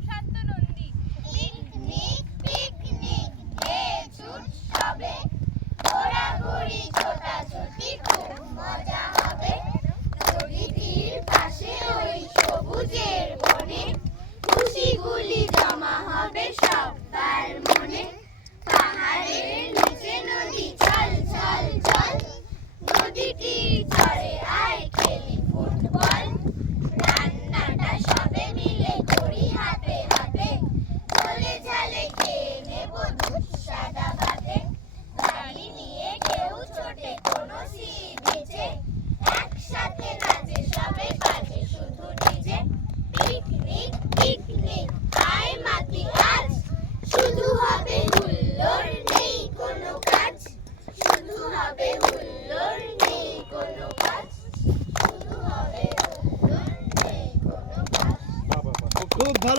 Sushant Nandi. Picnic picnic গে ছুট সবে, ঘোরাঘুরি ছোটাছুটি খুব মজা হবে। নদীটির পাশে ওই সবুজের বনে, খুশিগুলি জমা হবে সবার মনে। পাহাড়ের নিচে নদী চল চল চল, নদীটির